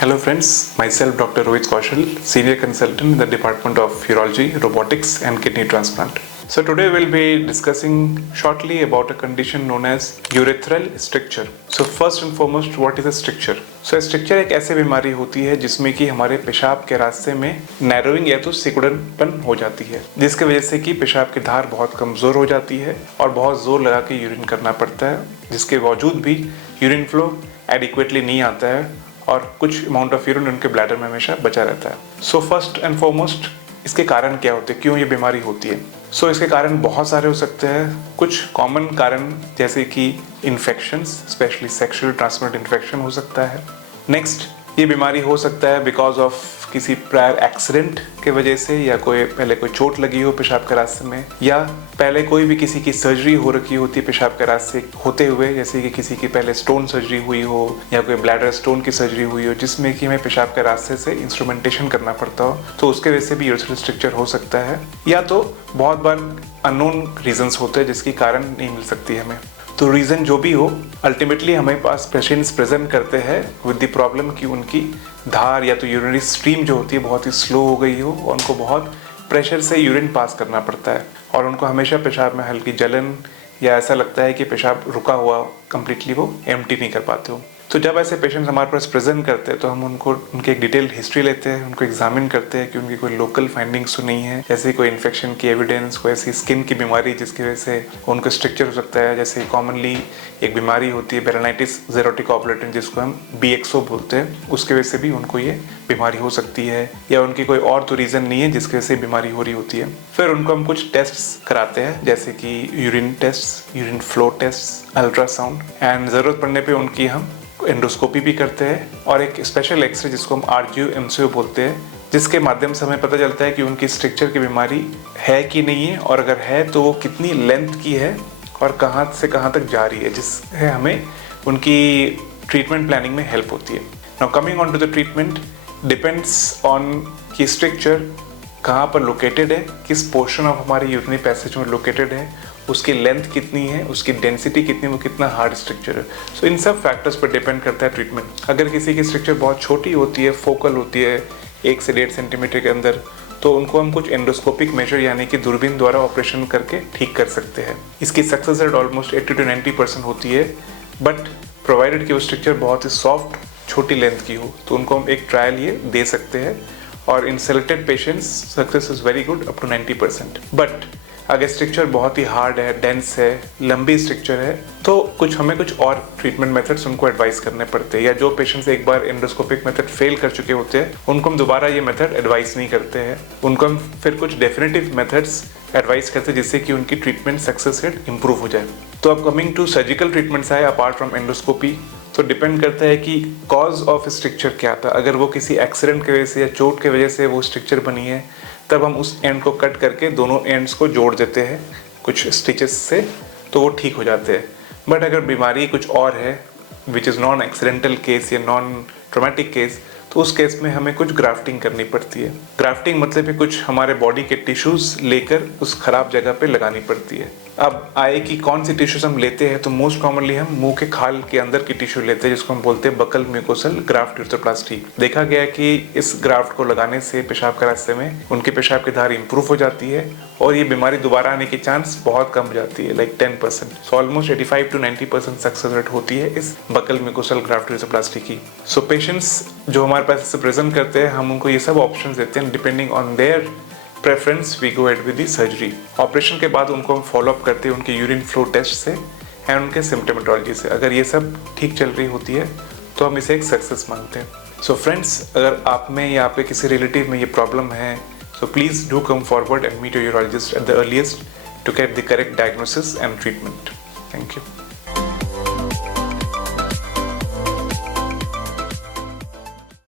Hello friends, myself Dr. Rohit Kaushal, Senior Consultant in the Department of Urology, Robotics and Kidney Transplant. So today we'll be discussing shortly about a condition known as urethral stricture. So first and foremost, what is a stricture? So a stricture एक ऐसी बीमारी होती है जिसमें कि हमारे पेशाब के रास्ते में नैरोइंग या तो सिकुड़नपन हो जाती है, जिसके वजह से कि पेशाब की धार बहुत कमज़ोर हो जाती है और बहुत ज़ोर लगा के यूरिन करना पड़ता है, जिसके बावजूद भी यूरिन फ्लो एडिक्वेटली नहीं आता है और कुछ अमाउंट ऑफ यूरिन उनके ब्लैडर में हमेशा बचा रहता है। सो फर्स्ट एंड फॉरमोस्ट इसके कारण क्या होते हैं, क्यों ये बीमारी होती है? सो इसके कारण बहुत सारे हो सकते हैं। कुछ कॉमन कारण जैसे कि infections, specially sexual transmitted infection हो सकता है। नेक्स्ट, ये बीमारी हो सकता है बिकॉज ऑफ किसी प्रायर एक्सीडेंट के वजह से, या पहले कोई चोट लगी हो पेशाब के रास्ते में, या पहले कोई भी किसी की सर्जरी हो रखी होती है पेशाब के रास्ते होते हुए, जैसे कि किसी की पहले स्टोन सर्जरी हुई हो या कोई ब्लैडर स्टोन की सर्जरी हुई हो जिसमें कि हमें पेशाब के रास्ते से इंस्ट्रूमेंटेशन करना पड़ता हो, तो उसके वजह से भी यूरिथ्रल स्ट्रक्चर हो सकता है। या तो बहुत बार अननोन रीजंस होते हैं जिसकी कारण नहीं मिल सकती हमें। तो रीज़न जो भी हो, अल्टीमेटली हमारे पास पेशेंट्स प्रेजेंट करते हैं विद द प्रॉब्लम कि उनकी धार या तो यूरिनरी स्ट्रीम जो होती है बहुत ही स्लो हो गई हो और उनको बहुत प्रेशर से यूरिन पास करना पड़ता है और उनको हमेशा पेशाब में हल्की जलन या ऐसा लगता है कि पेशाब रुका हुआ कंप्लीटली वो एम्प्टी नहीं कर पाते हो। तो जब ऐसे पेशेंट्स हमारे पास प्रेजेंट करते हैं तो हम उनकी एक डिटेल हिस्ट्री लेते हैं, उनको एग्जामिन करते हैं कि उनकी कोई लोकल फाइंडिंग्स तो नहीं है, जैसे कोई इन्फेक्शन की एविडेंस, कोई ऐसी स्किन की बीमारी जिसकी वजह से उनको स्ट्रक्चर हो सकता है। जैसे कॉमनली एक बीमारी होती है बेरेनाइटिस ज़ेरोटिक ऑब्लेटन, जिसको हम BXO बोलते हैं, उसकी वजह से भी उनको ये बीमारी हो सकती है, या उनकी कोई और तो रीज़न नहीं है जिसकी वजह से बीमारी हो रही होती है। फिर उनको हम कुछ टेस्ट कराते हैं जैसे कि urine test, urine flow test, ultrasound, and ज़रूरत पड़ने पर उनकी हम एंडोस्कोपी भी करते हैं और एक स्पेशल एक्सरे जिसको हम RGO MCO बोलते हैं, जिसके माध्यम से हमें पता चलता है कि उनकी स्ट्रक्चर की बीमारी है कि नहीं है, और अगर है तो वो कितनी लेंथ की है और कहाँ से कहाँ तक जा रही है, जिससे हमें उनकी ट्रीटमेंट प्लानिंग में हेल्प होती है। Now coming on to the treatment, depends on कि स्ट्रक्चर कहाँ पर लोकेटेड है, किस पोर्शन ऑफ हमारे यूरिनरी पैसेज में लोकेटेड है, उसकी लेंथ कितनी है, उसकी डेंसिटी कितनी, वो कितना हार्ड स्ट्रक्चर है। सो इन सब फैक्टर्स पर डिपेंड करता है ट्रीटमेंट। अगर किसी की स्ट्रक्चर बहुत छोटी होती है, फोकल होती है 1 से 1.5 सेंटीमीटर के अंदर, तो उनको हम कुछ एंडोस्कोपिक मेजर यानी कि दूरबीन द्वारा ऑपरेशन करके ठीक कर सकते हैं। इसकी सक्सेस रेट ऑलमोस्ट 80 to 90% होती है, बट प्रोवाइडेड कि वो स्ट्रक्चर बहुत ही सॉफ्ट छोटी लेंथ की हो, तो उनको हम एक ट्रायल ये दे सकते हैं और इन selected patients success is very good up to 90%। But अगर स्ट्रक्चर बहुत ही हार्ड है, डेंस है, लंबी स्ट्रक्चर है, तो हमें कुछ और ट्रीटमेंट मेथड्स उनको एडवाइस करने पड़ते हैं, या जो पेशेंट्स एक बार एंडोस्कोपिक मेथड फेल कर चुके होते हैं उनको हम दोबारा ये मेथड एडवाइस नहीं करते हैं। उनको हम फिर कुछ डेफिनेटिव मेथड्स एडवाइस करते हैं जिससे कि उनकी ट्रीटमेंट सक्सेस रेट इंप्रूव हो जाए। तो अब कमिंग टू सर्जिकल ट्रीटमेंट्स आए अपार्ट फ्रॉम एंडोस्कोपी, तो डिपेंड करता है कि कॉज ऑफ स्ट्रक्चर क्या था। अगर वो किसी एक्सीडेंट की वजह से या चोट की वजह से वो स्ट्रक्चर बनी है, तब हम उस एंड को कट करके दोनों एंड्स को जोड़ देते हैं कुछ स्टिचेस से, तो वो ठीक हो जाते हैं। बट अगर बीमारी कुछ और है which is non accidental case या नॉन ट्रॉमेटिक केस, तो उस केस में हमें कुछ ग्राफ्टिंग करनी पड़ती है। ग्राफ्टिंग मतलब है कुछ हमारे बॉडी के टिश्यूज़ लेकर उस खराब जगह पे लगानी पड़ती है। अब आए कि कौन सी टिश्यूज हम लेते हैं, तो मोस्ट कॉमनली हम मुंह के खाल के अंदर की टिश्यू लेते हैं जिसको हम बोलते हैं बकल म्यूकोसल ग्राफ्ट यूरेथ्रोप्लास्टी। देखा गया कि इस ग्राफ्ट को लगाने से पेशाब के रास्ते में उनके पेशाब की धार इंप्रूव हो जाती है और ये बीमारी दोबारा आने की चांस बहुत कम हो जाती है, like 10%। So almost 85 to 90% success rate होती है इस बकल म्यूकोसल ग्राफ्ट यूरेथ्रोप्लास्टी की। सो पेशेंट्स जो हमारे पास प्रेजेंट करते हैं, हम उनको ये सब ऑप्शंस देते हैं, depending on their preference we go ahead with the surgery. Operation के बाद उनको हम फॉलोअप करते हैं उनके यूरिन फ्लो टेस्ट से एंड उनके सिम्टोमेटोलॉजी से। अगर ये सब ठीक चल रही होती है तो हम इसे एक सक्सेस मानते हैं। सो फ्रेंड्स, अगर आप में या आपके किसी रिलेटिव में ये प्रॉब्लम है, so please do come forward and meet your urologist at the earliest to get the correct diagnosis and treatment. Thank you.